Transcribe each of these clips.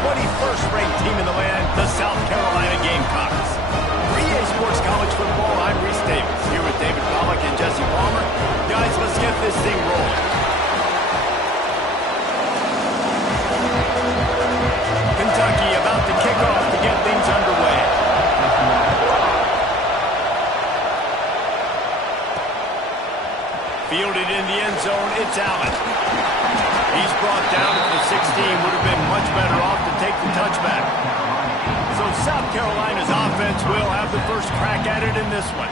21st ranked team in the land, the South Carolina Gamecocks. For EA Sports College Football, I'm Reese Davis, here with David Pollack and Jesse Palmer. Guys, let's get this thing rolling. Kentucky about to kick off to get things underway. Fielded in the end zone, it's Allen. He's brought down at the 16, would have been much better off to take the touchback. So South Carolina's offense will have the first crack at it in this one.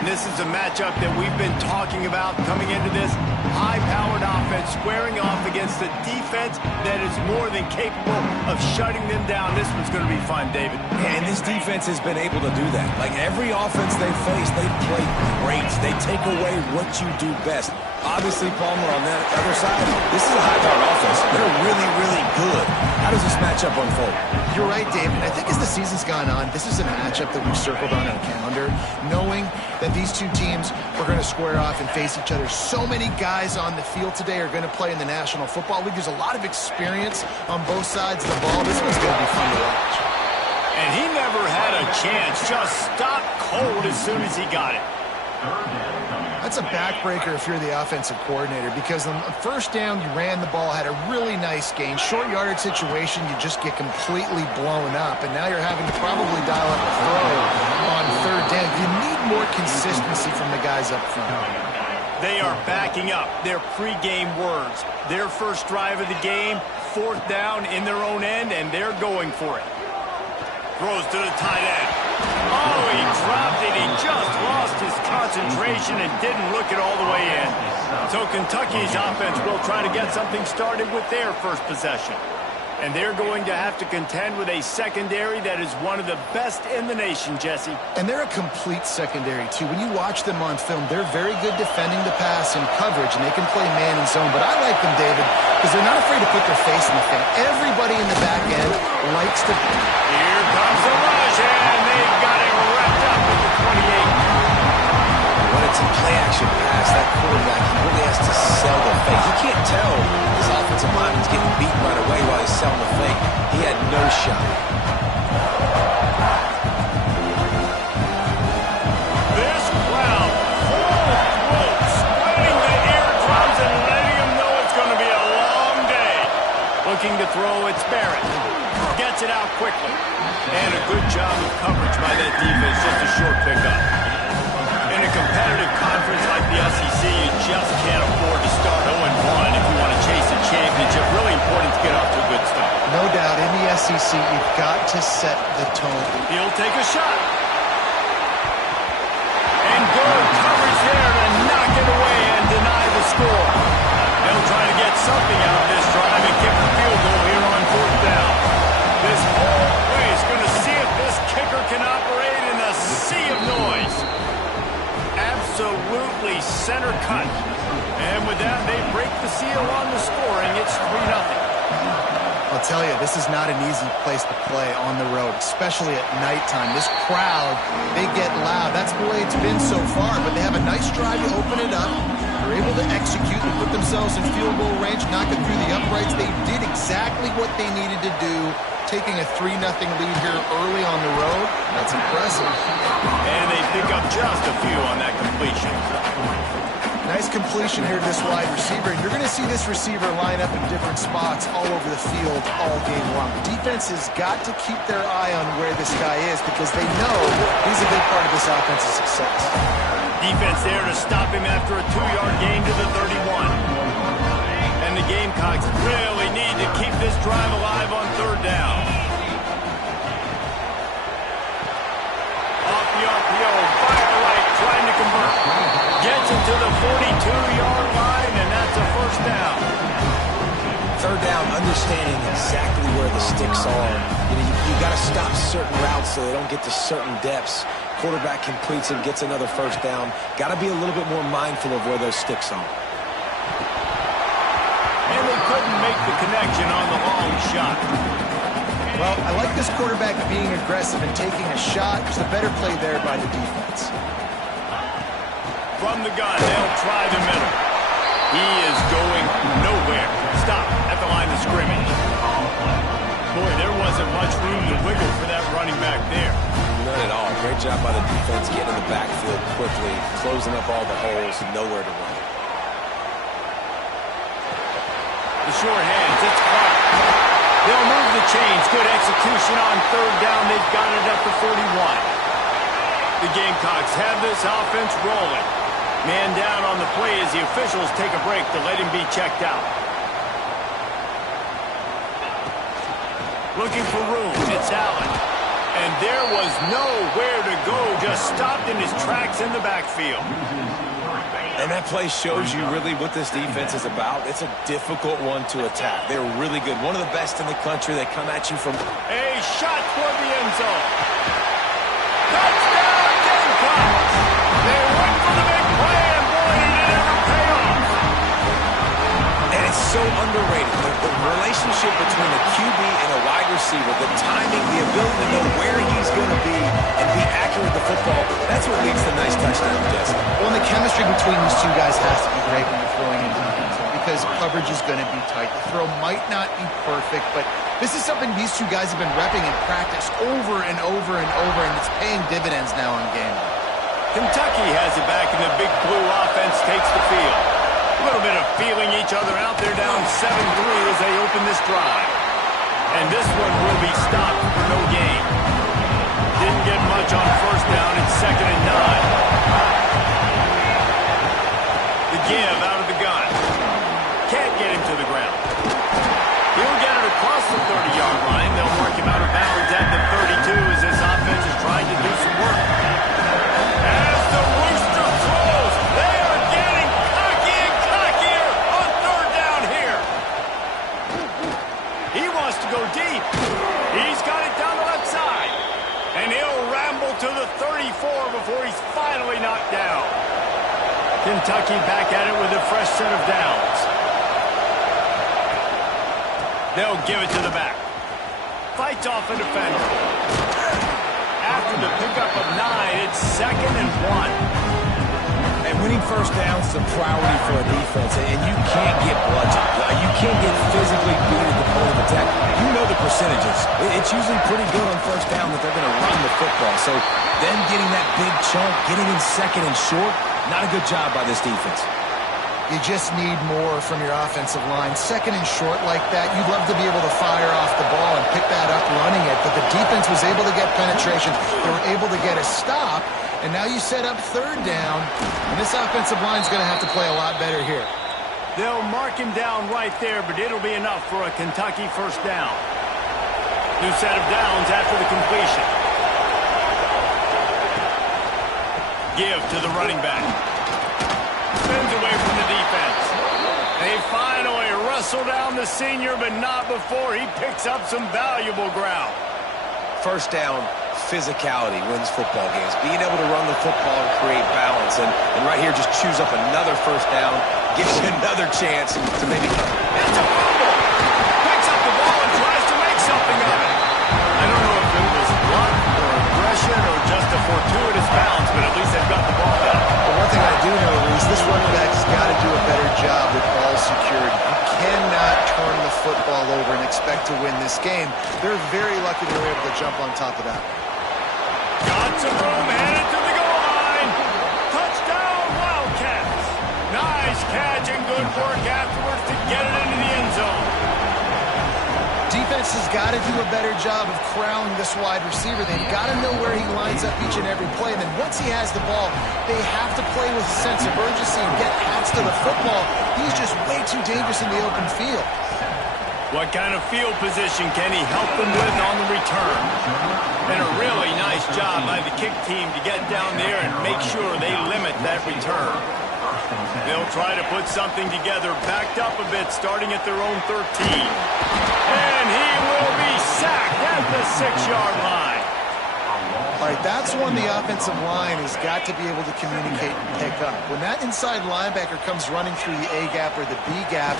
And this is a matchup that we've been talking about coming into this. High-powered offense squaring off against a defense that is more than capable of shutting them down. This one's going to be fun, David. And this defense has been able to do that. Like every offense they've faced, they've played great. They take away what you do best. Obviously, Palmer, on that other side, this is a high-powered offense. They're really, really good. How does this matchup unfold? You're right, David. I think as the season's gone on, this is a matchup that we've circled on our calendar, knowing that these two teams are going to square off and face each other. So many guys on the field today are going to play in the National Football League. There's a lot of experience on both sides of the ball. This one's going to be fun to watch. And he never had a chance. Just stopped cold as soon as he got it. That's a backbreaker if you're the offensive coordinator, because on the first down, you ran the ball, had a really nice gain. Short yardage situation, you just get completely blown up, and now you're having to probably dial up a throw on third down. You need more consistency from the guys up front. They are backing up their pregame words. Their first drive of the game, fourth down in their own end, and they're going for it. Throws to the tight end. Oh, he dropped it. He just lost his concentration and didn't look it all the way in. So Kentucky's offense will try to get something started with their first possession. And they're going to have to contend with a secondary that is one of the best in the nation, Jesse. And they're a complete secondary, too. When you watch them on film, they're very good defending the pass and coverage, and they can play man and zone. But I like them, David, because they're not afraid to put their face in the fan. Everybody in the back end likes to... Here comes the rush, and they've got it wrapped up at the 28. When it's a play-action pass, that quarterback, he really has to sell the fake. You can't tell his offensive lineman's getting beat right away while he's selling the fake. He had no shot. This crowd, full throat, spreading the eardrums and letting them know it's going to be a long day. Looking to throw, it's Barrett. Gets it out quickly. And a good job of coverage by that defense, just a short pickup. In a competitive conference like the SEC, you just can't afford to start 0-1 if you want to chase a championship. Really important to get off to a good start. No doubt, in the SEC, you've got to set the tone. He'll take a shot. And good coverage there to knock it away and deny the score. They'll try to get something out of this drive and kick the field goal here on fourth down. This whole place is going to see if this kicker can operate in a sea of noise. Absolutely center cut. And with that, they break the seal on the scoring. It's 3-0. I'll tell you, this is not an easy place to play on the road, especially at nighttime. This crowd, they get loud. That's the way it's been so far, but they have a nice drive to open it up. They're able to execute and put themselves in field goal range, knock it through the uprights. They did exactly what they needed to do, taking a 3-0 lead here early on the road. That's impressive. And they pick up just a few on that completion. Nice completion here to this wide receiver. And you're going to see this receiver line up in different spots all over the field all game long. The defense has got to keep their eye on where this guy is because they know he's a big part of this offense's success. Defense there to stop him after a 2-yard gain to the 31. And the Gamecocks really need to keep this drive alive on third down. Off the RPO, fire right, trying to convert. Gets it to the 42-yard line, and that's a first down. Third down, understanding exactly where the sticks are. You got to stop certain routes so they don't get to certain depths. Quarterback completes it, gets another first down. Got to be a little bit more mindful of where those sticks are. And they couldn't make the connection on the long shot. Well, I like this quarterback being aggressive and taking a shot. It's a better play there by the defense. From the gun, they'll try the middle. He is going nowhere. Stop at the line of scrimmage. Boy, wiggle for that running back there. None at all. Great job by the defense getting in the backfield quickly, closing up all the holes, and nowhere to run. The short hands, it's caught. They'll move the chains. Good execution on third down. They've got it up to 41. The Gamecocks have this offense rolling. Man down on the play as the officials take a break to let him be checked out. Looking for room. It's Allen. And there was nowhere to go. Just stopped in his tracks in the backfield. And that play shows you really what this defense is about. It's a difficult one to attack. They're really good. One of the best in the country. They come at you from... A shot for the end zone. Touchdown, Gamecocks! They went for the big play, and boy, did it ever pay off. And it's so underrated. The relationship between a QB and a wide receiver, the timing, the ability to know where he's going to be and be accurate with the football, that's what leads to nice touchdowns, Jesse. Well, and the chemistry between these two guys has to be great when you're throwing in defense because coverage is going to be tight. The throw might not be perfect, but this is something these two guys have been repping in practice over and over and over, and it's paying dividends now in game. Kentucky has it back, and the big blue offense takes the field. A little bit of feeling each other out there, down 7-3 as they open this drive. And this one will be stopped for no gain. Didn't get much on first down. It's 2nd and 9. The give out of the gun. Can't get him to the ground. He'll get it across the 30-yard line. They'll mark him out of bounds at the 32 as this offense is trying to do some work. As the rooster crows, they are getting cocky and cockier on third down here. He wants to go deep. He's got it down the left side. And he'll ramble to the 34 before he's finally knocked down. Kentucky back at it with a fresh set of downs. They'll give it to the back. Fights off a defender. After the pickup of 9, it's 2nd and 1. And winning first downs is a priority for a defense, and you can't get bludgeoned. You can't get physically beat at the point of attack. You know the percentages. It's usually pretty good on first down that they're going to run the football. So them getting that big chunk, getting in 2nd and short, not a good job by this defense. You just need more from your offensive line. 2nd and short like that, you'd love to be able to fire off the ball and pick that up running it, but the defense was able to get penetration. They were able to get a stop, and now you set up 3rd down, and this offensive line is going to have to play a lot better here. They'll mark him down right there, but it'll be enough for a Kentucky first down. New set of downs after the completion. Give to the running back. Spins away from the defense. They finally wrestle down the senior, but not before he picks up some valuable ground. First down, physicality wins football games. Being able to run the football and create balance. And right here, just choose up another first down, gives you another chance to maybe... It's a fumble! Picks up the ball and tries to make something of it. I don't know if it was luck or aggression or just a fortuitous bounce, but at least they've got the ball back. But one thing I do know is this running back's got to do a better job with ball security. You cannot turn the football over and expect to win this game. They're very lucky they were able to jump on top of that. Got some room, headed to the goal line. Touchdown, Wildcats. Nice catch and good work afterwards to get it into the end zone. Defense has got to do a better job of corralling this wide receiver. They've got to know where he lines up each and every play. And then once he has the ball, they have to play with a sense of urgency and get pats to the football. He's just way too dangerous in the open field. What kind of field position can he help them with on the return? And a really nice job by the kick team to get down there and make sure they limit that return. They'll try to put something together, backed up a bit, starting at their own 13. And he will be sacked at the 6-yard line. All right, that's when the offensive line has got to be able to communicate and pick up. When that inside linebacker comes running through the A gap or the B gap,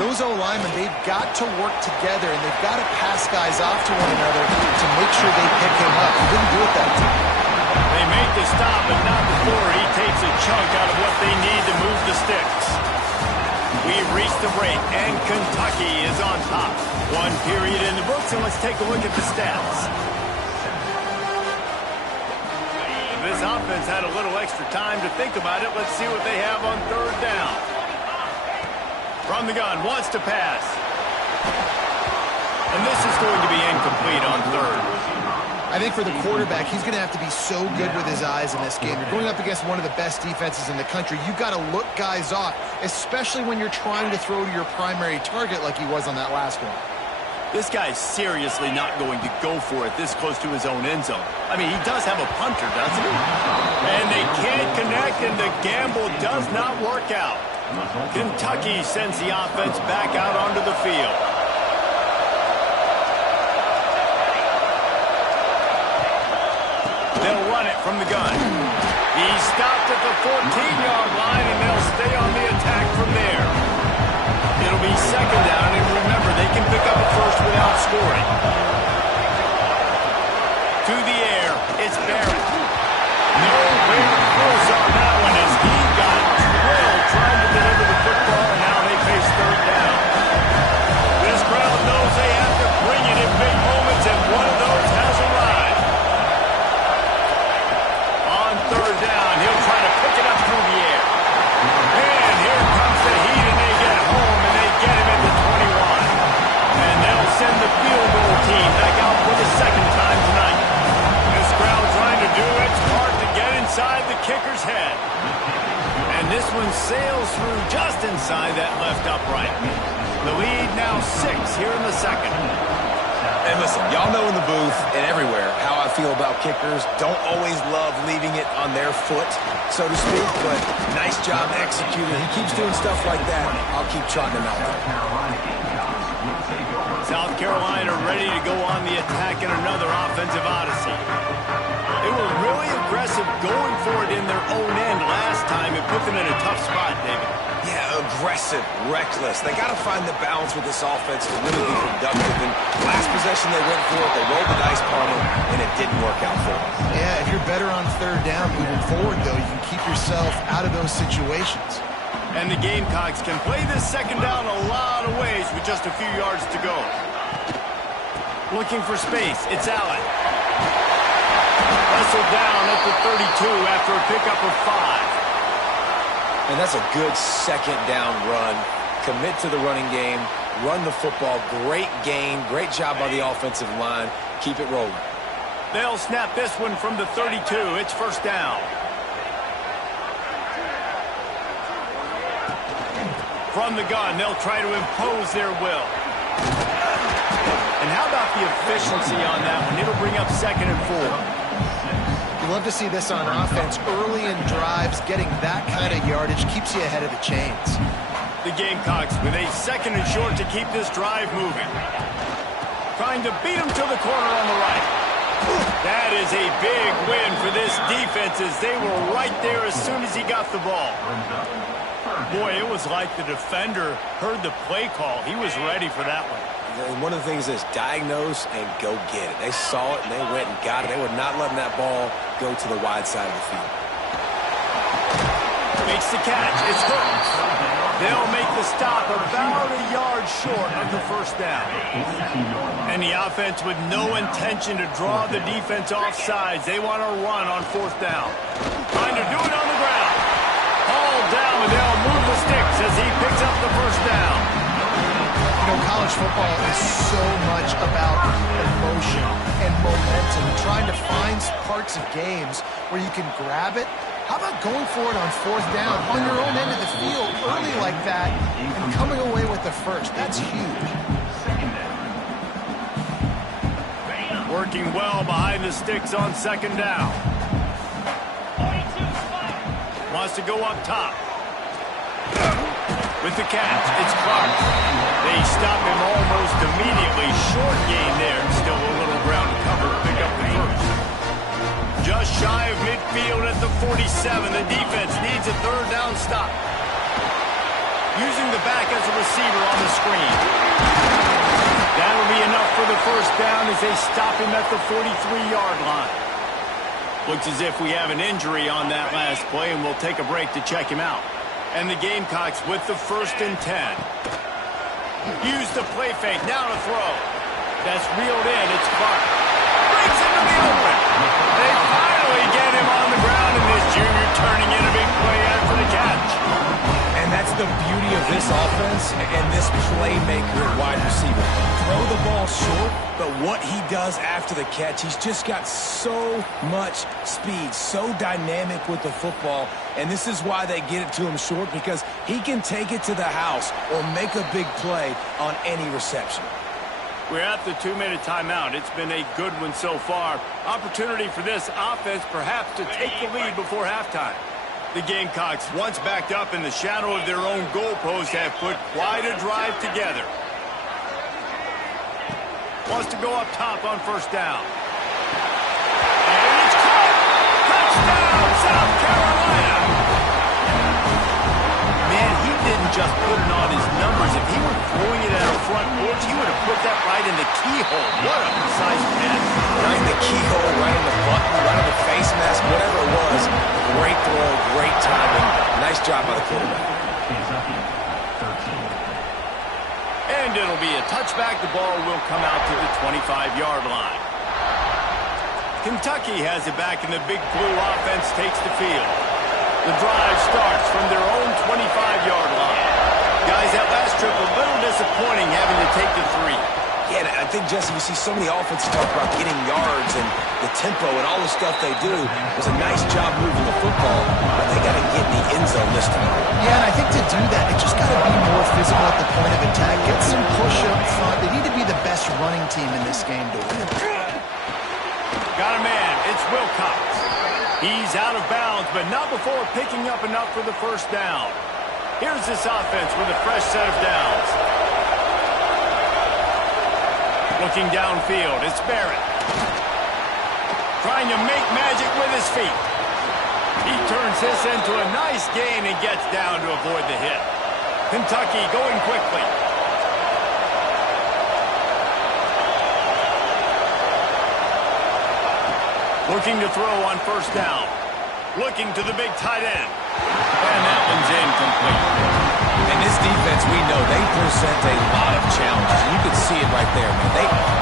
those O-linemen, they've got to work together, and they've got to pass guys off to one another to make sure they pick him up. He didn't do it that time. They make the stop, but not before he takes a chunk out of what they need to move the sticks. We've reached the break, and Kentucky is on top. One period in the books, and let's take a look at the stats. This offense had a little extra time to think about it. Let's see what they have on third down. From the gun, wants to pass. And this is going to be incomplete on third. I think for the quarterback, he's going to have to be so good with his eyes in this game. You're going up against one of the best defenses in the country. You've got to look guys off, especially when you're trying to throw to your primary target like he was on that last one. This guy's seriously not going to go for it this close to his own end zone. I mean, he does have a punter, doesn't he? And they can't connect, and the gamble does not work out. Kentucky sends the offense back out onto the field. They'll run it from the gun. He stopped at the 14-yard line, and they'll stay on the attack from there. It'll be second down, and remember, they can pick up a first without scoring. To the air, it's Barrett. Nowhere close on that one as he got drilled trying to deliver the football, and now they face third down. This crowd knows they have to bring it in big moments, and one of those has arrived. On third down, he'll try to pick it up through the air. And here comes the heat, and they get home, and they get him at the 21. And they'll send the field goal team back out for the second time tonight. This crowd trying to do its part to get inside the kicker's head. And this one sails through just inside that left upright. The lead now 6 here in the second. And listen, y'all know in the booth and everywhere how I feel about kickers. Don't always love leaving it on their foot, so to speak, but nice job executing. He keeps doing stuff like that. I'll keep trotting him out there. South Carolina ready to go on the attack in another offensive odyssey. They were really aggressive going for it in their own end last time. It put them in a tough spot, David. Yeah, aggressive, reckless. They got to find the balance with this offense to really be productive. And last possession they went for it, they rolled the dice upon them, and it didn't work out for them. Yeah, if you're better on third down moving forward, though, you can keep yourself out of those situations. And the Gamecocks can play this second down a lot of ways with just a few yards to go. Looking for space, it's Allen. Wrestled down at the 32 after a pickup of 5. And that's a good second down run. Commit to the running game, run the football. Great gain, great job by the offensive line. Keep it rolling. They'll snap this one from the 32. It's first down. From the gun, they'll try to impose their will. And how about the efficiency on that one? It'll bring up 2nd and 4. You love to see this on offense. Early in drives, getting that kind of yardage keeps you ahead of the chains. The Gamecocks with a 2nd and short to keep this drive moving. Trying to beat him to the corner on the right. That is a big win for this defense as they were right there as soon as he got the ball. Boy, it was like the defender heard the play call. He was ready for that one. And one of the things is diagnose and go get it. They saw it and they went and got it. They were not letting that ball go to the wide side of the field. Makes the catch. It's Hurts. They'll make the stop about a yard short of the first down. And the offense with no intention to draw the defense off sides. They want to run on 4th down. Trying to do it on the ground. Hauled down, and they'll move the sticks as he picks up the first down. You know, college football is so much about emotion and momentum, trying to find parts of games where you can grab it. How about going for it on 4th down on your own end of the field early like that and coming away with the first? That's huge. Working well behind the sticks on 2nd down. Wants to go up top. With the catch, it's Clark. They stop him almost immediately. Short gain there. Still a little ground to cover to pick up the first. Just shy of midfield at the 47. The defense needs a 3rd down stop. Using the back as a receiver on the screen. That'll be enough for the first down as they stop him at the 43-yard line. Looks as if we have an injury on that last play, and we'll take a break to check him out. And the Gamecocks with the 1st and 10. Use the play fake. Now to throw. That's reeled in. It's Clark. Brings him to the open. They finally get him on the ground, and this junior turning in a big play after the catch. And that's the beauty of this offense and this playmaker at wide receiver. Throw the ball short, but what he does after the catch, he's just got so much speed, so dynamic with the football, and this is why they get it to him short, because he can take it to the house or make a big play on any reception. We're at the 2-minute timeout. It's been a good one so far. Opportunity for this offense perhaps to take the lead before halftime. The Gamecocks, once backed up in the shadow of their own goalpost, have put quite a drive together. Wants to go up top on 1st down. And it's caught! Touchdown, South Carolina! Man, he didn't just put it on his numbers. If he were throwing it at a front porch, he would have put that right in the keyhole. What a precise pass. Right in the keyhole, right in the button, right in the face mask, whatever it was. Great throw, great timing. Nice job by the quarterback. And it'll be a touchback. The ball will come out to the 25-yard line. Kentucky has it back, and the Big Blue offense takes the field. The drive starts from their own 25-yard line. Guys, that last trip a little disappointing having to take the 3. Yeah, I think, Jesse, you see so many offenses talk about getting yards and the tempo and all the stuff they do. It was a nice job moving the football, but they got to get in the end zone this time. Yeah, and I think to do that, they just got to be more physical at the point of attack. Get some push up front. They need to be the best running team in this game to win. Got a man. It's Wilcox. He's out of bounds, but not before picking up enough for the 1st down. Here's this offense with a fresh set of downs. Looking downfield, it's Barrett. Trying to make magic with his feet. He turns this into a nice gain and gets down to avoid the hit. Kentucky going quickly. Looking to throw on 1st down. Looking to the big tight end. And that one's incomplete. And this defense, we know, they present a lot of challenges. You can see it right there, man.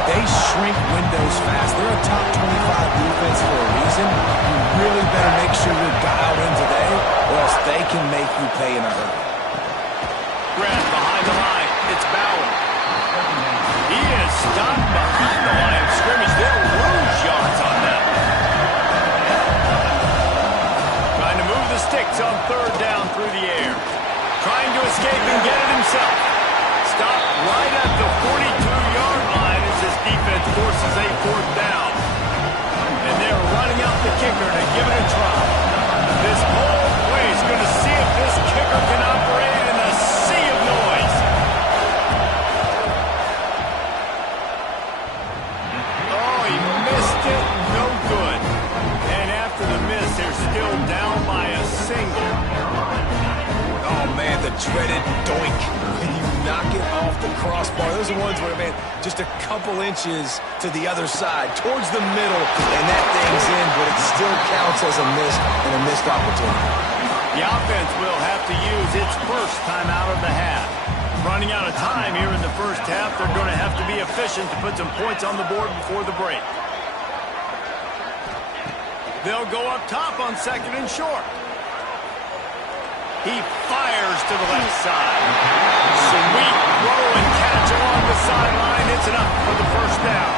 They shrink windows fast. They're a top 25 defense for a reason. You really better make sure you're dialed in today, or else they can make you pay in a hurry. Grab behind the line. It's Bauer. He is stopped behind the line of scrimmage. They'll lose yards on that. Trying to move the sticks on 3rd down through the air. Trying to escape and get it himself. Stopped right at the 42-yard line as this defense forces a 4th down. And they're running out the kicker to give it a try. This whole play is going to see if this kicker can operate in a sea of noise. Oh, he missed it. No good. And after the miss, they're still down by a single. Oh, man, the dreaded doink. When you knock it off the crossbar. Those are ones where, man, just a couple inches to the other side, towards the middle, and that thing's in, but it still counts as a miss and a missed opportunity. The offense will have to use its 1st time out of the half. Running out of time here in the 1st half, they're going to have to be efficient to put some points on the board before the break. They'll go up top on 2nd and short. He fires to the left side. Sweet throw and catch along the sideline. It's enough for the 1st down.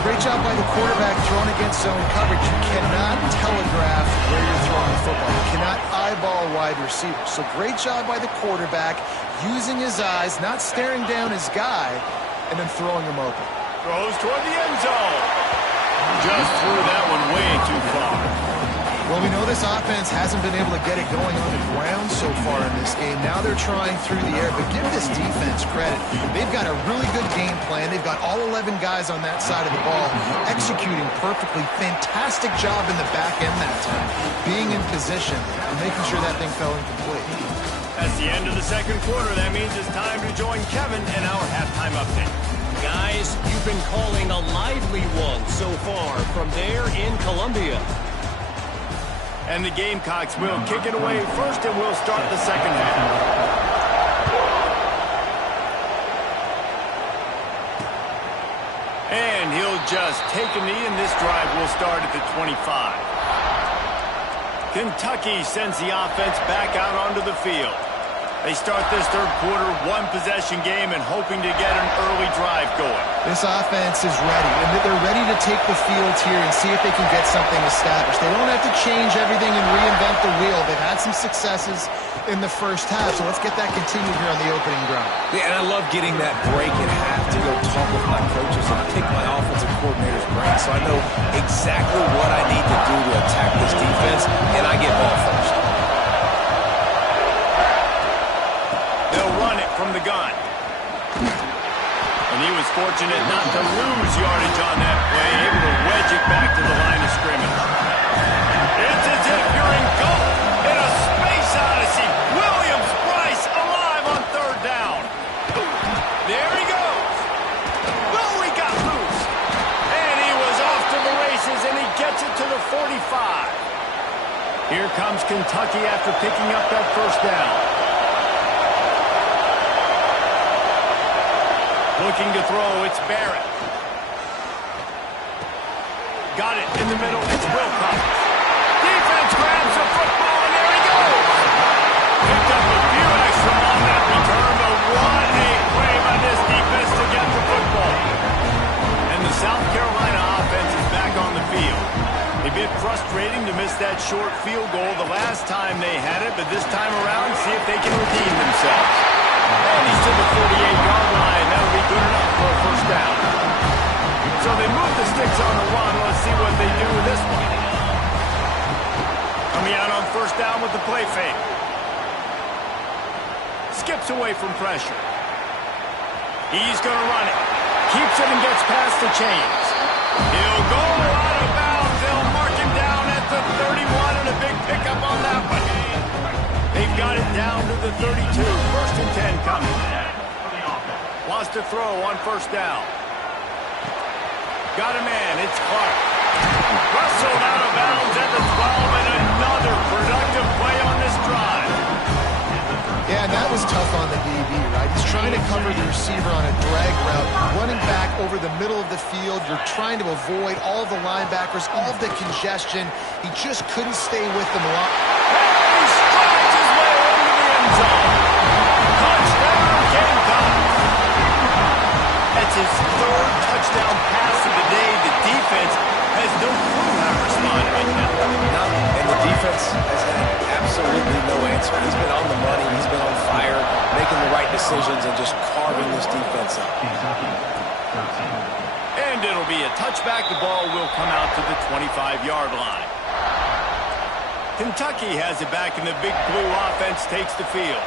Great job by the quarterback throwing against zone coverage. You cannot telegraph where you're throwing the football. You cannot eyeball wide receivers. So great job by the quarterback using his eyes, not staring down his guy, and then throwing him open. Throws toward the end zone. Just threw that one way too far. Well, we know this offense hasn't been able to get it going on the ground so far in this game. Now they're trying through the air, but give this defense credit. They've got a really good game plan. They've got all 11 guys on that side of the ball executing perfectly. Fantastic job in the back end that time, being in position and making sure that thing fell incomplete. That's the end of the 2nd quarter. That means it's time to join Kevin in our halftime update. Guys, you've been calling a lively one so far from there in Columbia. And the Gamecocks will kick it away first, and we'll start the second half. And he'll just take a knee, and this drive will start at the 25. Kentucky sends the offense back out onto the field. They start this third quarter one-possession game and hoping to get an early drive going. This offense is ready, and they're ready to take the field here and see if they can get something established. They don't have to change everything and reinvent the wheel. They've had some successes in the first half, so let's get that continued here on the opening drive. Yeah, and I love getting that break in half to go talk with my coaches and pick my offensive coordinator's brain so I know exactly what I need to do to attack this defense, and I get ball first. They'll run it from the gun. And he was fortunate not to lose yardage on that play, able to wedge it back to the line of scrimmage. It's as if you're engulfed in a space odyssey. Williams-Brice alive on third down. There he goes. Oh, he got loose. And he was off to the races, and he gets it to the 45. Here comes Kentucky after picking up that first down. Looking to throw, it's Barrett. Got it in the middle, it's Wilcox. Defense grabs the football, and there he goes. Picked up a few extra on that return, but what a play by this defense to get the football. And the South Carolina offense is back on the field. A bit frustrating to miss that short field goal the last time they had it, but this time around, see if they can redeem themselves. And he's to the 48-yard line. That'll be good enough for a first down. So they move the sticks on the run. Let's see what they do with this one. Coming out on first down with the play fake. Skips away from pressure. He's going to run it. Keeps it and gets past the chains. He'll go out of bounds. They'll mark him down at the 31, and a big pickup on that one. They've got it down to the 32. First and 10 coming. Wants to throw on first down. Got a man. It's Clark. Wrestled out of bounds at the 12, and another productive play on this drive. Yeah, and that was tough on the DB, right? He's trying to cover the receiver on a drag route, running back over the middle of the field. You're trying to avoid all of the linebackers, all of the congestion. He just couldn't stay with them long. Touchdown, Gamecocks. That's his third touchdown pass of the day. The defense has no clue how to respond right now. No, and the defense has had absolutely no answer. He's been on the money. He's been on fire, making the right decisions and just carving this defense up. And it'll be a touchback. The ball will come out to the 25-yard line. Kentucky has it back, and the big blue offense takes the field.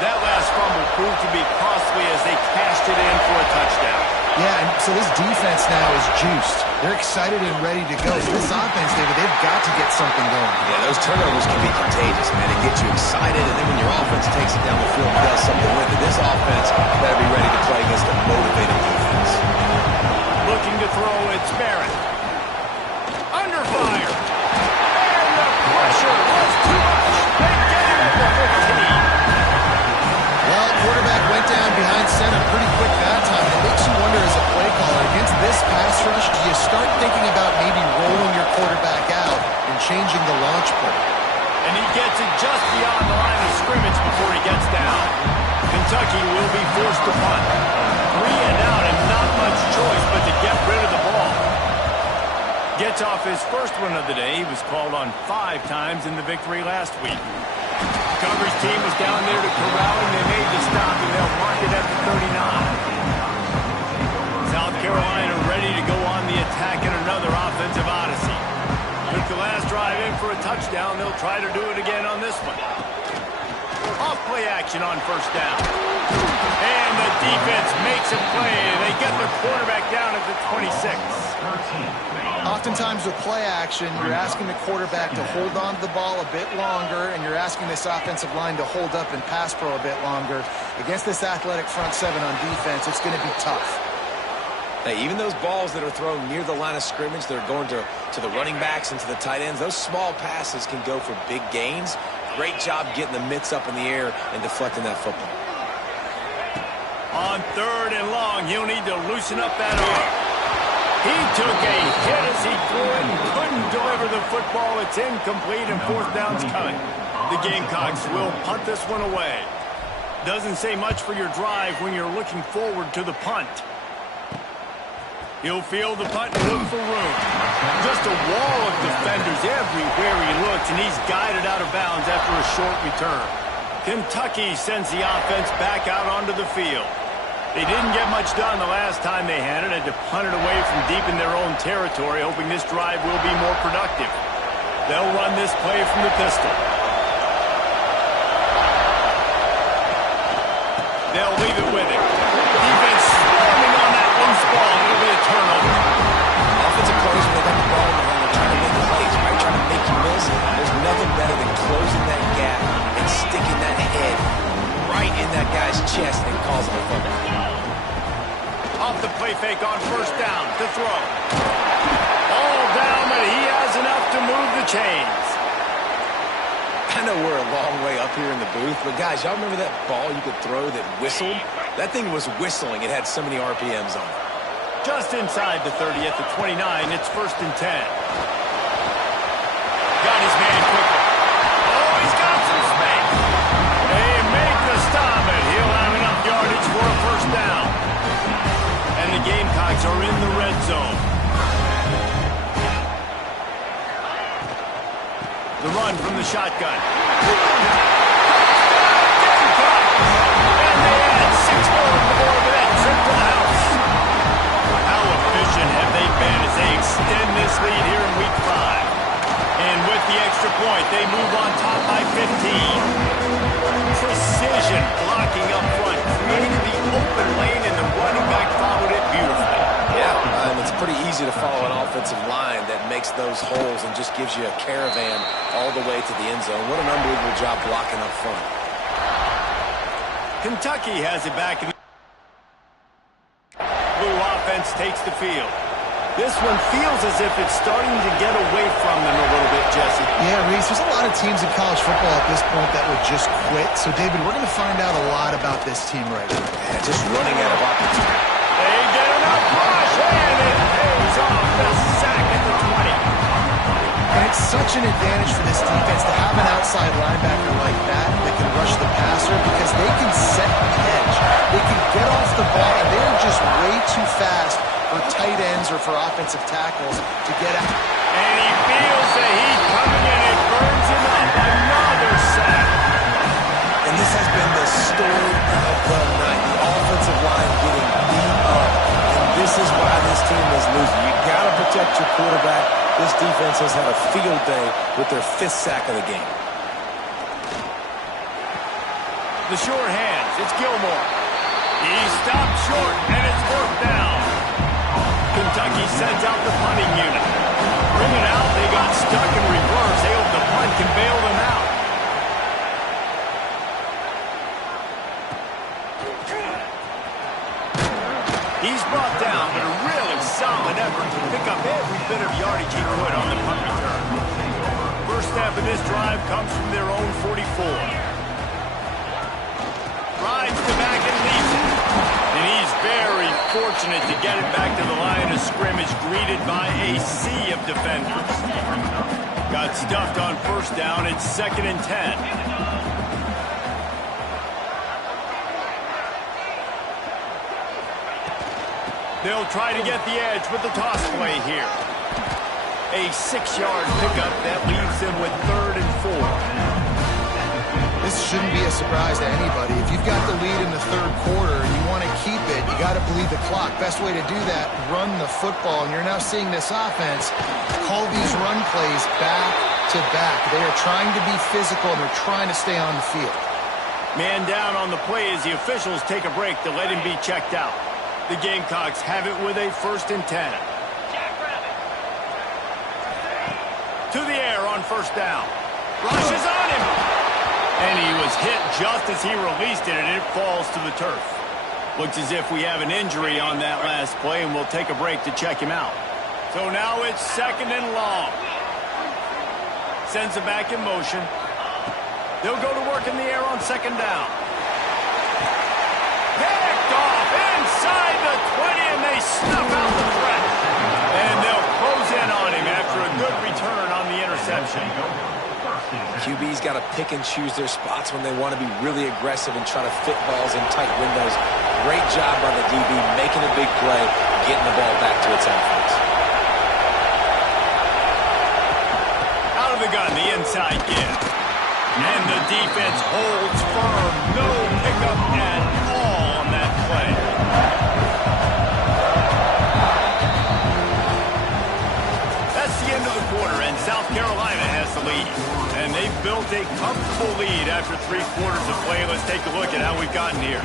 That last fumble proved to be costly as they cashed it in for a touchdown. Yeah, and so this defense now is juiced. They're excited and ready to go. So this offense, David, they've got to get something going. Yeah, those turnovers can be contagious, man. It gets you excited, and then when your offense takes it down the field and does something with it, this offense better be ready to play against a motivated defense. Looking to throw, it's Barrett. Under fire. And the pressure was too much. They get him at the 15. Well, quarterback went down behind center pretty quick that time. It makes you wonder as a play caller, against this pass rush, do you start thinking about maybe rolling your quarterback out and changing the launch play? And he gets it just beyond the line of scrimmage before he gets down. Kentucky will be forced to punt. 3 and out and not much choice but to get rid of the ball. Gets off his first one of the day. He was called on 5 times in the victory last week. Coverage team was down there to corral him. They made the stop, and they'll mark it at the 39. South Carolina ready to go on the attack in another offensive odyssey. Took the last drive in for a touchdown. They'll try to do it again on this one. Off play action on first down. And the defense makes a play. They get the quarterback down at the 26. Oftentimes with play action, you're asking the quarterback to hold on to the ball a bit longer, and you're asking this offensive line to hold up and pass pro a bit longer. Against this athletic front seven on defense, it's going to be tough. Hey, even those balls that are thrown near the line of scrimmage, that are going to the running backs and to the tight ends, those small passes can go for big gains. Great job getting the mitts up in the air and deflecting that football. On 3rd and long, he'll need to loosen up that arm. He took a hit as he threw it and couldn't deliver the football. It's incomplete and 4th down's coming. The Gamecocks will punt this one away. Doesn't say much for your drive when you're looking forward to the punt. He'll field the punt and look for room. Just a wall of defenders everywhere he looks, and he's guided out of bounds after a short return. Kentucky sends the offense back out onto the field. They didn't get much done the last time they had it. Had to punt it away from deep in their own territory, hoping this drive will be more productive. They'll run this play from the pistol. They'll leave it with him. Defense swarming on that loose ball. A little bit of turnover. Offensive players, when they got the ball in the hand, they're trying to make plays, right? Trying to make you miss. There's nothing better than closing that gap and sticking that head right in that guy's chest and causing a fumble. Off the play fake on 1st down to throw. All down, but he has enough to move the chains. I know we're a long way up here in the booth, but guys, y'all remember that ball you could throw that whistled? That thing was whistling. It had so many RPMs on it. Just inside the 30 at the 29, it's 1st and 10. Got his man quickly. Oh, he's got some space. They make the stop, and he'll have enough yardage for a 1st down. And the Gamecocks are in the red zone. The run from the shotgun. And they add 6 more on the board with that trip to the house. How efficient have they been as they extend this lead here in Week 5? And with the extra point, they move on top by 15. Precision blocking up front, created the open lane, and the running back followed it beautifully. Yeah, and it's pretty easy to follow an offensive line that makes those holes and just gives you a caravan all the way to the end zone. What an unbelievable job blocking up front. Kentucky has it back in the blue offense takes the field. This one feels as if it's starting to get away from them a little bit, Jesse. Yeah, Reese, there's a lot of teams in college football at this point that would just quit. So, David, we're going to find out a lot about this team right now. Yeah, just running out of opportunity. They get enough rush, and it pays off. The sack at the 20. And it's such an advantage for this defense to have an outside linebacker like that can rush the passer because they can set the edge. They can get off the ball, and they're just way too fast for tight ends or for offensive tackles to get out. And he feels the heat coming in. It burns him up. Another sack. And this has been the story of the night. The offensive line getting beat up. And this is why this team is losing. You got to protect your quarterback. This defense has had a field day with their 5th sack of the game. The sure hands. It's Gilmore. He stopped short, and it's 4th down. Kentucky sends out the punting unit. Bring it out. They got stuck in reverse. They hope the punt can bail them out. He's brought down, but a really solid effort to pick up every bit of yardage he could on the punt return. First snap of this drive comes from their own 44. Rides the back and leaves it. And he's very fortunate to get it back to the line of scrimmage, greeted by a sea of defenders. Got stuffed on 1st down. It's 2nd and 10. They'll try to get the edge with the toss play here. A 6-yard pickup that leaves them with 3rd and 4. This shouldn't be a surprise to anybody. If you've got the lead in the 3rd quarter and you want to keep it, you got to bleed the clock. Best way to do that, run the football. And you're now seeing this offense call these run plays back to back. They are trying to be physical, and they're trying to stay on the field. Man down on the play as the officials take a break to let him be checked out. The Gamecocks have it with a 1st and 10. To the air on 1st down. Rushes on him. And he was hit just as he released it, and it falls to the turf. Looks as if we have an injury on that last play, and we'll take a break to check him out. So now it's 2nd and long. Sends it back in motion. They'll go to work in the air on 2nd down. Picked off inside the 20, and they snuff out the threat. And they'll close in on him after a good return on the interception. QB's got to pick and choose their spots when they want to be really aggressive and try to fit balls in tight windows. Great job by the DB making a big play, getting the ball back to its offense. Out of the gun, the inside give. And the defense holds firm. No pickup at all on that play. That's the end of the quarter, and South Carolina has the lead. And they've built a comfortable lead after 3 quarters of play. Let's take a look at how we've gotten here.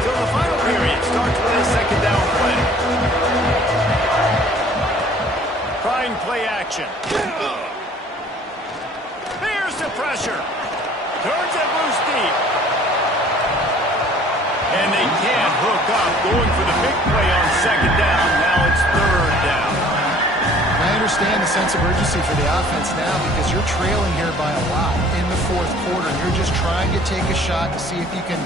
So the final period starts with a 2nd down play. Trying play action. There's the pressure. Turns it loose deep. And they can't hook up. Going for the big play on 2nd down. Now it's 3rd down. I understand the sense of urgency for the offense now because you're trailing here by a lot in the 4th quarter. You're just trying to take a shot to see if you can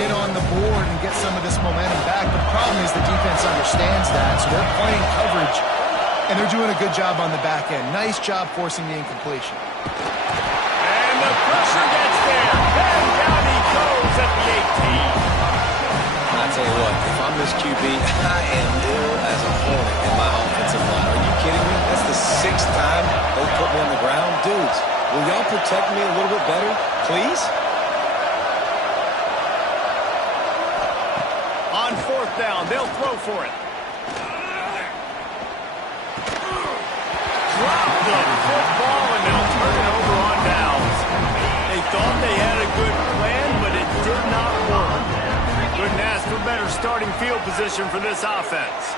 get on the board and get some of this momentum back. But the problem is the defense understands that, so they're playing coverage, and they're doing a good job on the back end. Nice job forcing the incompletion. And the pressure gets there. And down he goes at the 18. I tell you what, if I'm this QB, I am ill as a hornet in my offensive line. Are you kidding me? That's the 6th time they put me on the ground. Dudes, will y'all protect me a little bit better, please? On 4th down, they'll throw for it. Drop the football, and they'll turn it over on downs. They thought they had a good plan, but it did not work. Couldn't ask for better starting field position for this offense.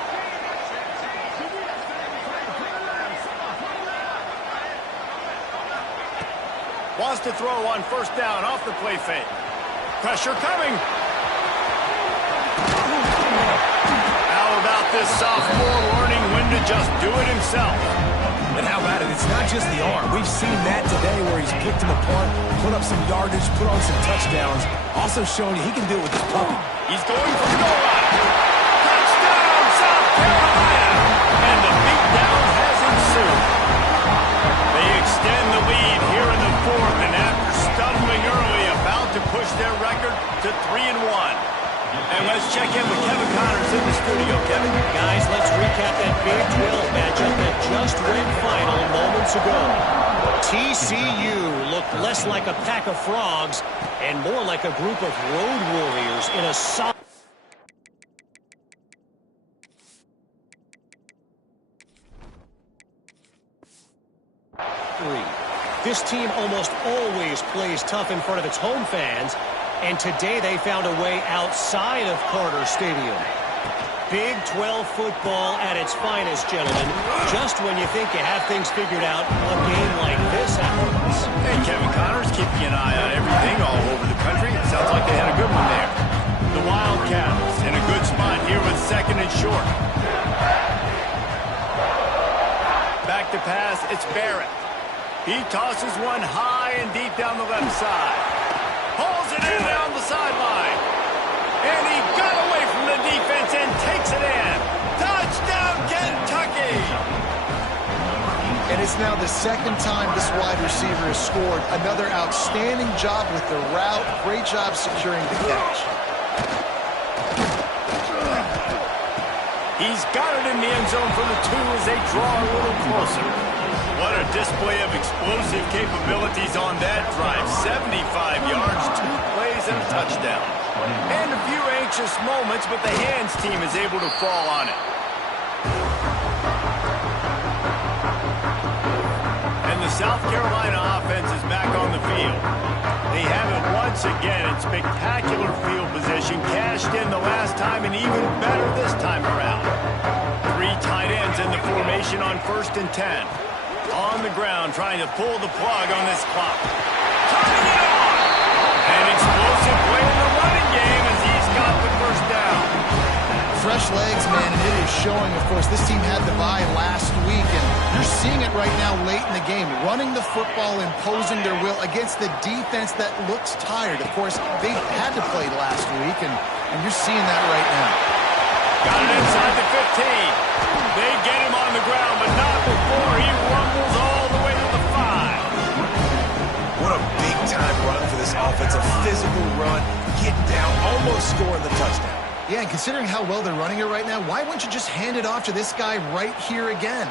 Wants to throw on 1st down off the play fake. Pressure coming. How about this sophomore learning when to just do it himself? And how about it? It's not just the arm. We've seen that today where he's picked him apart, put up some yardage, put on some touchdowns. Also showing you he can do it with his puppy. He's going for the goal line. Touchdown, South Carolina! And the beatdown has ensued. They extend the lead here in the 4th, and after stumbling early, about to push their record to 3-1. And let's check in with Kevin Connors in the studio. Kevin? Guys, let's recap that Big 12 matchup that just went final moments ago. TCU looked less like a pack of frogs and more like a group of road warriors in a solid... This team almost always plays tough in front of its home fans, and today they found a way outside of Carter Stadium. Big 12 football at its finest, gentlemen. Just when you think you have things figured out, a game like this happens. Hey, Kevin Connors keeping an eye on everything all over the country. It sounds like they had a good one there. The Wildcats in a good spot here with 2nd and short. Back to pass, it's Barrett. He tosses one high and deep down the left side. Pulls it in down the sideline. And he got away from the defense and takes it in. Touchdown, Kentucky! And it's now the 2nd time this wide receiver has scored. Another outstanding job with the route. Great job securing the catch. He's got it in the end zone for the 2 as they draw a little closer. What a display of explosive capabilities on that drive. 75 yards, 2 plays, and a touchdown. And a few anxious moments, but the hands team is able to fall on it. And the South Carolina offense is back on the field. They have it once again in spectacular field position, cashed in the last time, and even better this time around. 3 tight ends in the formation on 1st and 10. On the ground, trying to pull the plug on this clock. Turning it on! An explosive play in the running game as he's got the first down. Fresh legs, man, and it is showing, of course, this team had the bye last week, and you're seeing it right now late in the game. Running the football, imposing their will against the defense that looks tired. Of course, they had to play last week, and you're seeing that right now. Got it inside the 15. They get him on the ground, but not before he rumbles all the way to the 5. What a big-time run for this offense. A physical run, getting down, almost scoring the touchdown. Yeah, and considering how well they're running it right now, why wouldn't you just hand it off to this guy right here again?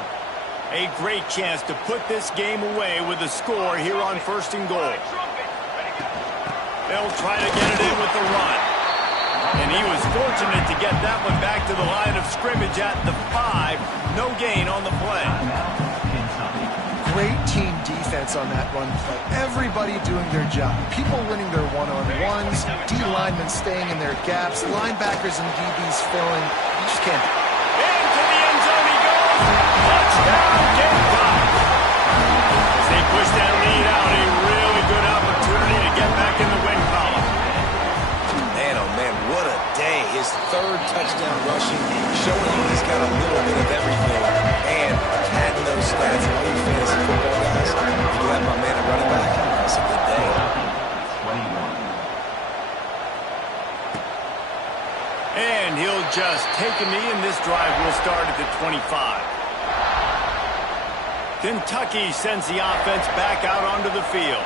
A great chance to put this game away with a score here on 1st and goal. They'll try to get it in with the run. And he was fortunate to get that one back to the line of scrimmage at the 5. No gain on the play. Great team defense on that run play. Everybody doing their job. People winning their one-on-ones, D-linemen staying in their gaps, linebackers and DBs filling. You just can't. Into the end zone he goes. Touchdown, Gamecocks. As they push that lead out, a really good opportunity to get back in the win column. Man, oh man, what a day. His 3rd touchdown rushing, showing you he's got a little bit of everything. And adding those stats, all you fantasy football guys, you have my man at running back. That's a good day. And he'll just take a knee, and this drive will start at the 25. Kentucky sends the offense back out onto the field.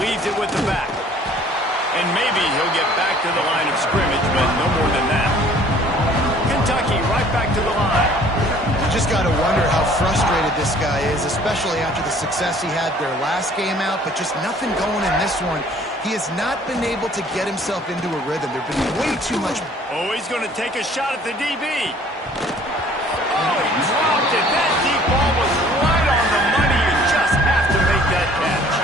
Leads it with the back. And maybe he'll get back to the line of scrimmage, but no more than that. Kentucky right back to the line. Just got to wonder how frustrated this guy is, especially after the success he had their last game out, but just nothing going in this one. He has not been able to get himself into a rhythm. There's been way too much. Oh, he's going to take a shot at the DB. Oh, he dropped it. That deep ball was right on the money. You just have to make that catch.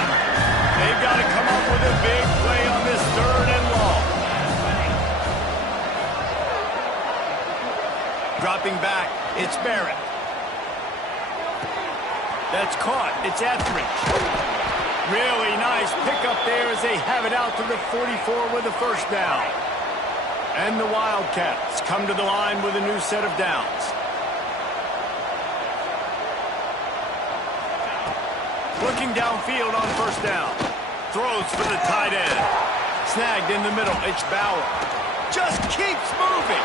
They've got to come up with a big play on this 3rd and long. Dropping back, it's Barrett. That's caught. It's Etheridge. Really nice pickup there as they have it out to the 44 with a first down. And the Wildcats come to the line with a new set of downs. Looking downfield on first down. Throws for the tight end. Snagged in the middle. It's Bauer. Just keeps moving.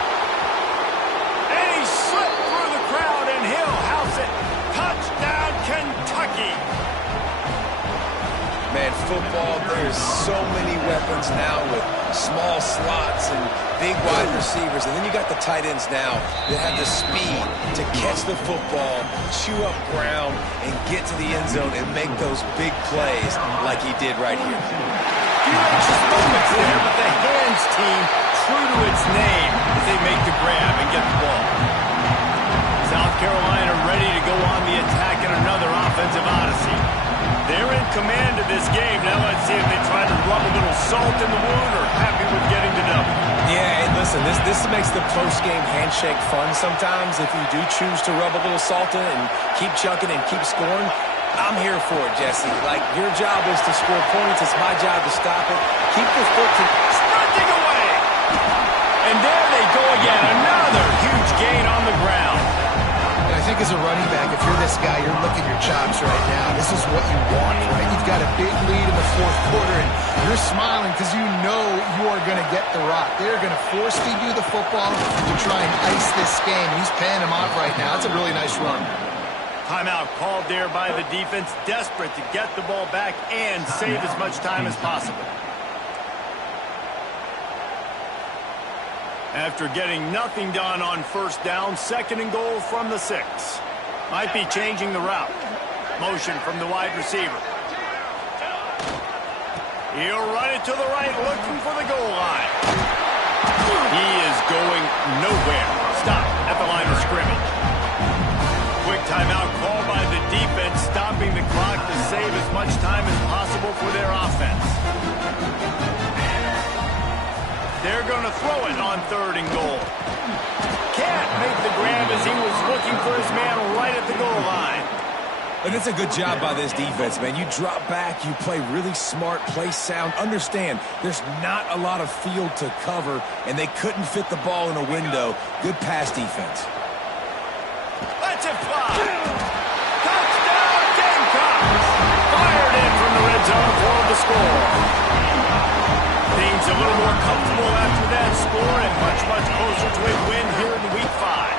And he slipped through the crowd, and he'll house it. Touchdown, Kentucky. Man, football, there's so many weapons now with small slots and big wide receivers. And then you got the tight ends now that have the speed to catch the football, chew up ground, and get to the end zone and make those big plays like he did right here. Few anxious moments there, but the hands team true to its name as they make the grab and get the ball. South Carolina ready to go on the attack in another offensive odyssey. They're in command of this game. Now let's see if they try to rub a little salt in the wound or happy with getting the double. Yeah, and listen, this makes the post-game handshake fun sometimes if you do choose to rub a little salt in and keep chucking and keep scoring. I'm here for it, Jesse. Like, your job is to score points. It's my job to stop it. Keep the foot to... Sprinting away! And there they go again. Another huge gain on the ground. And I think as a running back, if you're this guy, you're licking your chops right now. This is what you want, right? You've got a big lead in the 4th quarter, and you're smiling because you know you are going to get the rock. They're going to force feed you the football to try and ice this game. He's paying him off right now. That's a really nice run. Timeout called there by the defense, desperate to get the ball back and save as much time as possible. After getting nothing done on first down, 2nd and goal from the 6. Might be changing the route. Motion from the wide receiver. He'll run it to the right, looking for the goal line. He is going nowhere. Stop at the line of scrimmage. Quick timeout called by the defense, stopping the clock to save as much time as possible for their offense. They're going to throw it on 3rd and goal. Can't make the grab as he was looking for his man right at the goal line. And it's a good job by this defense, man. You drop back, you play really smart, play sound. Understand, there's not a lot of field to cover, and they couldn't fit the ball in a window. Good pass defense. Let's it fly. Touchdown, Gamecocks. Fired in from the red zone for the score. Team's a little more comfortable after that score and much, much closer to a win here in Week 5.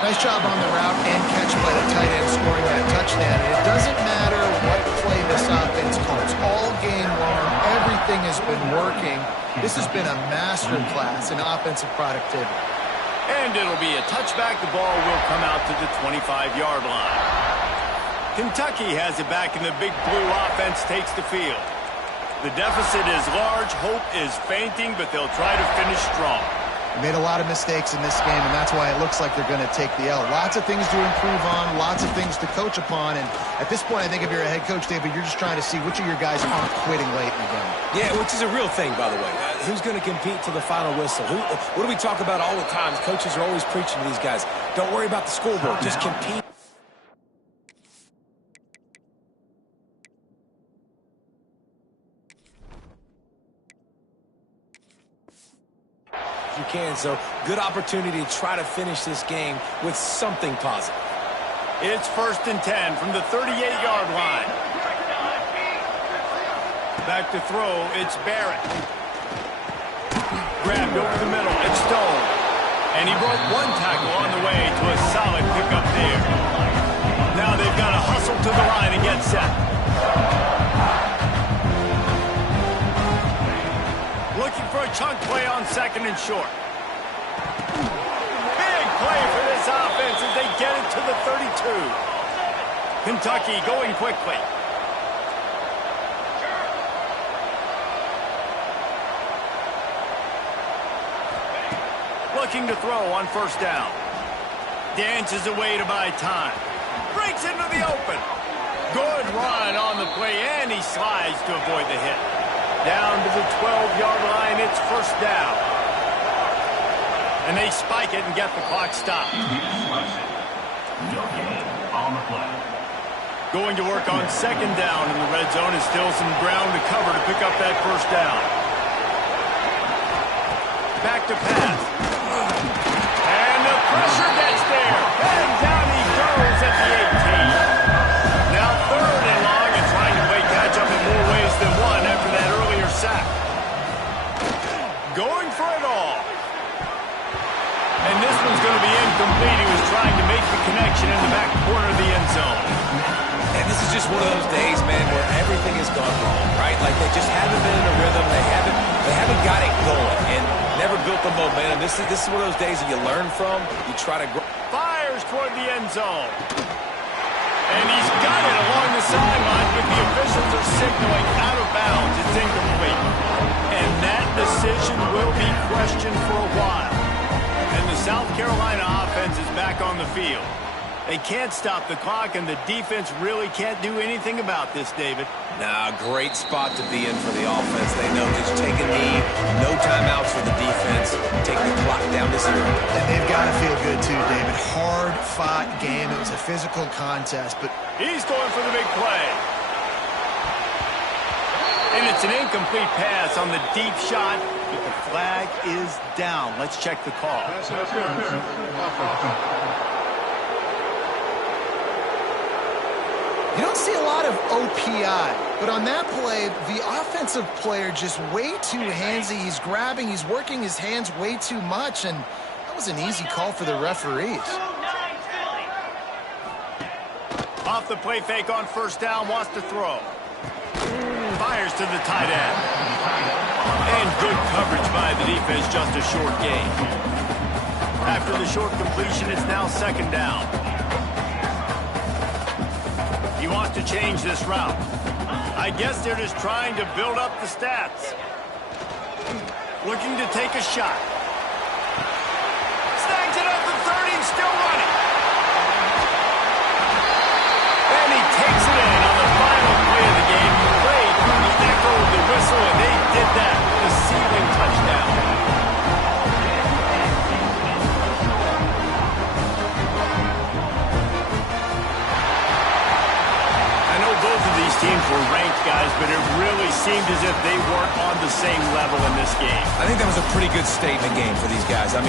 Nice job on the route and catch by the tight end scoring that touchdown. And it doesn't matter what play this offense calls. All game long, everything has been working. This has been a master class in offensive productivity. And it'll be a touchback. The ball will come out to the 25-yard line. Kentucky has it back, and the big blue offense takes the field. The deficit is large. Hope is fainting, but they'll try to finish strong. They made a lot of mistakes in this game, and that's why it looks like they're going to take the L. Lots of things to improve on, lots of things to coach upon, and at this point, I think if you're a head coach, David, you're just trying to see which of your guys aren't quitting late in the game. Yeah, which is a real thing, by the way. Who's going to compete to the final whistle? What do we talk about all the time? Coaches are always preaching to these guys. Don't worry about the scoreboard. Just compete. You can, so good opportunity to try to finish this game with something positive. It's 1st and 10 from the 38-yard line. Back to throw, it's Barrett. Grabbed over the middle, it's Stone. And he broke one tackle on the way to a solid pickup there. Now they've got to hustle to the line and get set. Looking for a chunk play on 2nd and short. Big play for this offense as they get it to the 32. Kentucky going quickly. Looking to throw on 1st down. Dances away to buy time. Breaks into the open. Good run on the play, and he slides to avoid the hit. Down to the 12-yard line, it's 1st down. And they spike it and get the clock stopped. Going to work on 2nd down in the red zone is still some ground to cover to pick up that 1st down. Back to pass. And the pressure gets there. And down he goes at the 18. Now 3rd and long and trying to play catch-up in more ways than one after that earlier sack. Going for it all. And this one's going to be incomplete. He was trying to make the connection in the back corner of the end zone. And this is just one of those days, man, where everything has gone wrong, right? Like they just haven't been in a rhythm. They haven't got it going and never built the momentum. This is one of those days that you learn from. You try to grow. Fires toward the end zone. And he's got it along the sideline, but the officials are signaling out of bounds. It's incomplete. And that decision will be questioned for a while. And the South Carolina offense is back on the field. They can't stop the clock, and the defense really can't do anything about this, David. Nah, great spot to be in for the offense. They know just take a knee, no timeouts for the defense, take the clock down to 0. And they've got to feel good too, David. Hard-fought game. It was a physical contest, but he's going for the big play. And it's an incomplete pass on the deep shot, but the flag is down. Let's check the call. you don't see a lot of OPI, but on that play, the offensive player just way too handsy. He's grabbing, he's working his hands way too much, and that was an easy call for the referees. Off the play fake on 1st down, wants to throw. Fires to the tight end. And good coverage by the defense, just a short gain. After the short completion, it's now 2nd down. He wants to change this route. I guess they're just trying to build up the stats. Looking to take a shot. Snags it up the 30 and still running. And he takes it in on the final play of the game. He played, he echoed the whistle, and they did that. The sealing touchdown. really seemed as if they weren't on the same level in this game. I think that was a pretty good statement game for these guys. I mean,